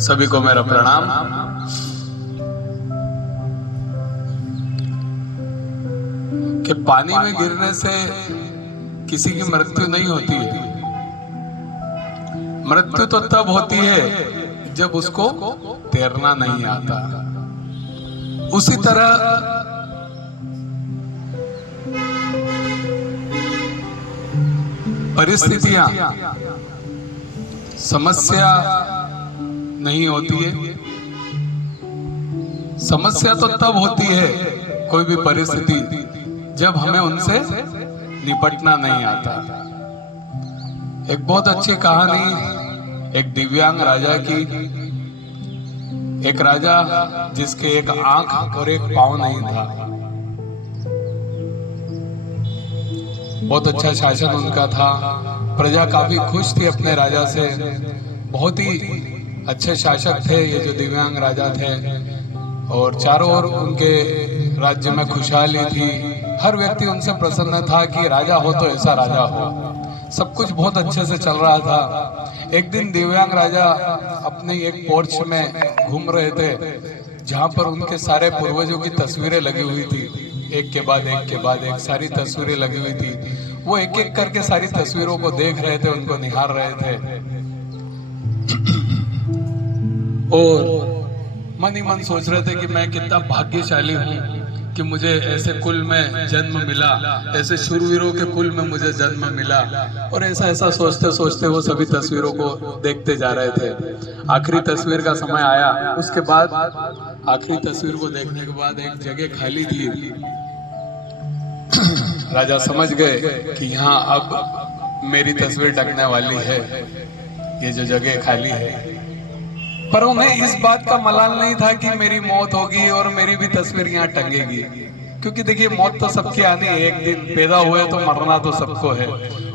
सभी को मेरा प्रणाम। कि पानी में गिरने से किसी की मृत्यु नहीं होती है। मृत्यु तो तब होती है जब उसको तैरना नहीं आता। उसी तरह परिस्थितियां, समस्या नहीं होती है। समस्या तो तब होती है कोई भी परिस्थिति जब हमें उनसे निपटना नहीं आता। एक बहुत अच्छी कहानी एक दिव्यांग राजा की। एक राजा जिसके एक आंख और एक पांव नहीं था। बहुत अच्छा शासन उनका था। प्रजा काफी खुश थी अपने राजा से। बहुत ही अच्छे शासक थे ये जो दिव्यांग राजा थे, और चारों ओर उनके राज्य में खुशहाली थी। हर व्यक्ति उनसे प्रसन्न था कि राजा हो तो ऐसा राजा हो। सब कुछ बहुत अच्छे से चल रहा था। एक दिन दिव्यांग राजा अपने एक पोर्च में घूम रहे थे, जहां पर उनके सारे पूर्वजों की तस्वीरें लगी हुई थी। एक के बाद एक सारी तस्वीरें लगी हुई थी। वो एक एक करके सारी तस्वीरों को देख रहे थे, उनको निहार रहे थे, और मन ही मन सोच रहे थे कि मैं कितना भाग्यशाली हूँ कि मुझे ऐसे कुल में जन्म मिला, ऐसे शूरवीरों के कुल में मुझे जन्म मिला। और ऐसा ऐसा सोचते सोचते वो सभी तस्वीरों को देखते जा रहे थे। आखिरी तस्वीर का समय आया। उसके बाद आखिरी तस्वीर को देखने के बाद एक जगह खाली थी। राजा समझ गए कि यहाँ अब मेरी तस्वीर टकने वाली है, ये जो जगह खाली है। पर उन्हें इस बात का मलाल नहीं था कि मेरी मौत होगी और मेरी भी तस्वीर यहाँ टंगेगी। क्योंकि देखिए, मौत तो सबकी आनी है, एक दिन पैदा हुए तो मरना तो सबको है।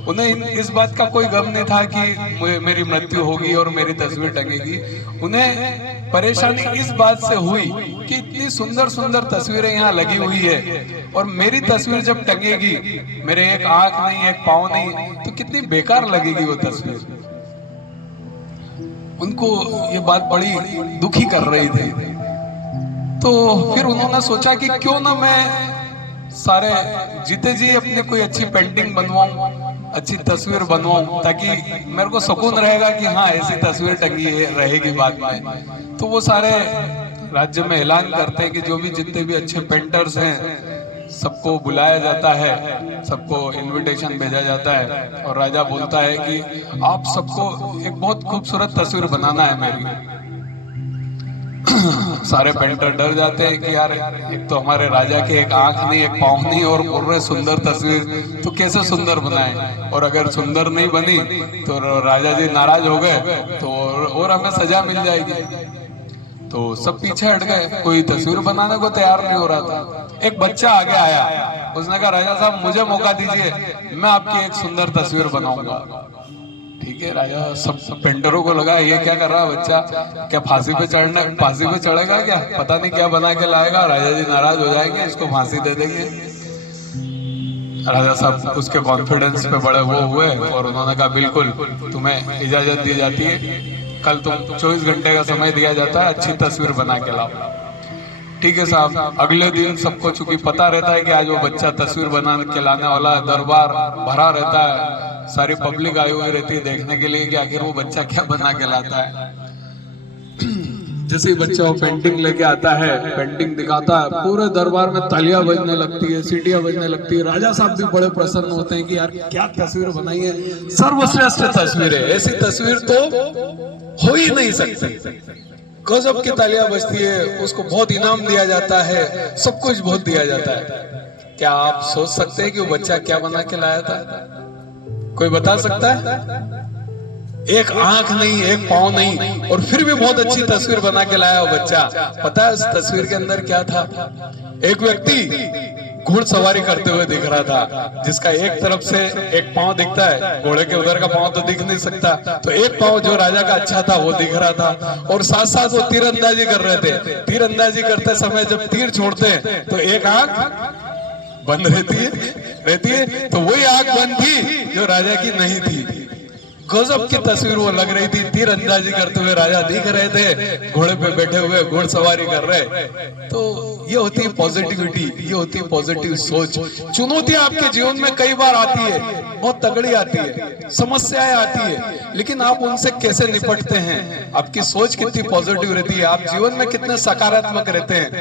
उन्हें इस बात का कोई गम नहीं था कि मेरी मृत्यु होगी और मेरी तस्वीर टंगेगी। उन्हें परेशानी इस बात से हुई कि इतनी सुंदर सुंदर तस्वीरें यहाँ लगी हुई है, और मेरी तस्वीर जब टंगेगी, मेरे एक आंख नहीं एक पाँव नहीं, तो कितनी बेकार लगेगी वो तस्वीर। उनको ये बात बड़ी दुखी कर रही थी। तो फिर उन्होंने सोचा कि क्यों ना मैं सारे जीते जी अपने कोई अच्छी पेंटिंग बनवाऊं, अच्छी तस्वीर बनवाऊं, ताकि मेरे को सुकून रहेगा कि हाँ ऐसी तस्वीर टंगी रहेगी बाद में। तो वो सारे राज्य में ऐलान करते हैं कि जो भी जितने भी अच्छे पेंटर्स हैं सबको बुलाया जाता है, सबको इनविटेशन भेजा जाता है। और राजा बोलता है कि आप सबको एक बहुत खूबसूरत तस्वीर बनाना है मेरी। सारे पेंटर डर जाते हैं कि यार, एक तो हमारे राजा के एक आंख नहीं एक पाँव नहीं, और बोल रहे सुंदर तस्वीर, तो कैसे सुंदर बनाए। और अगर सुंदर नहीं बनी तो राजा जी नाराज हो गए तो और हमें सजा मिल जाएगी। तो सब पीछे हट गए, कोई तस्वीर बनाने को तैयार नहीं हो रहा था। एक बच्चा आगे आया, उसने कहा राजा साहब मुझे मौका दीजिए, मैं आपकी एक सुंदर तस्वीर बनाऊंगा। ठीक है, राजा सब पेंटरों को लगा ये क्या कर रहा है बच्चा, क्या फांसी पे चढ़ेगा क्या, पता नहीं क्या बना के लाएगा। राजा जी नाराज हो जाएंगे, इसको फांसी दे देंगे। राजा साहब उसके कॉन्फिडेंस पे बड़े वो हुए और उन्होंने कहा बिल्कुल तुम्हें इजाजत दी जाती है, कल तुम 24 घंटे का समय दिया जाता है, अच्छी तस्वीर बना के लाओ। ठीक है साहब। अगले दिन सबको चूंकि पता रहता है कि आज वो बच्चा तस्वीर बना के लाने वाला है, दरबार भरा रहता है, सारी पब्लिक आई हुई रहती है देखने के लिए कि आखिर वो बच्चा क्या बना के लाता है। जैसे ही बच्चा वो पेंटिंग लेके आता है, पेंटिंग दिखाता है, पूरे दरबार में तालियां बजने लगती है, सीटियां बजने लगती है। राजा साहब भी बड़े प्रसन्न होते हैं कि यार क्या तस्वीर बनाई है, सर्वश्रेष्ठ तस्वीर है, ऐसी तस्वीर तो हो ही नहीं सकती। गजब की तालियां बजती है, उसको बहुत इनाम दिया जाता है, सब कुछ बहुत दिया जाता है। क्या आप सोच सकते हैं कि वो बच्चा क्या बना के लाया था? कोई बता सकता है? एक आंख नहीं एक पाँव नहीं, और फिर भी बहुत अच्छी तस्वीर बना के लाया वो बच्चा। पता है उस तस्वीर के अंदर क्या था? एक व्यक्ति घुड़सवारी करते हुए दिख रहा था, जिसका एक तरफ से एक पाँव दिखता है, घोड़े के उधर का पाँव तो दिख नहीं सकता, तो एक पाँव जो राजा का अच्छा था वो दिख रहा था। और साथ साथ वो तीरंदाजी कर रहे थे। तीरंदाजी करते समय जब तीर छोड़ते हैं तो एक आंख बंद रहती है रहती है। तो वही आंख बंद थी जो राजा की नहीं थी। गजब की तस्वीर वो लग रही थी। तीर अंदाजी करते हुए राजा दिख रहे थे, घोड़े पे बैठे हुए घोड़सवारी कर रहे। तो ये होती है पॉजिटिविटी, ये होती है पॉजिटिव सोच। चुनौतियां आपके जीवन में कई बार आती है, बहुत तगड़ी आती है, समस्याएं आती है, लेकिन आप उनसे कैसे निपटते हैं, आपकी सोच कितनी पॉजिटिव रहती है, आप जीवन में कितने सकारात्मक रहते हैं,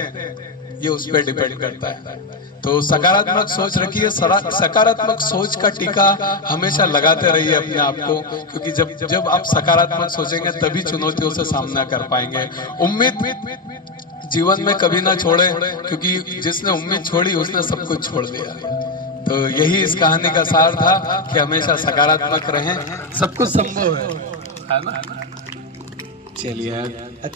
ये उस पर डिपेंड करता है। तो सकारात्मक सोच रखिए, सकारात्मक सोच का टीका हमेशा लगाते रहिए अपने आप को, क्योंकि जब आप सकारात्मक सोचेंगे तभी चुनौतियों से सामना कर पाएंगे। उम्मीद जीवन में कभी ना छोड़े, क्योंकि जिसने उम्मीद छोड़ी उसने सब कुछ छोड़ दिया। तो यही इस कहानी का सार था कि हमेशा सकारात्मक रहें, सब कुछ संभव है ना। चलिए, अच्छा।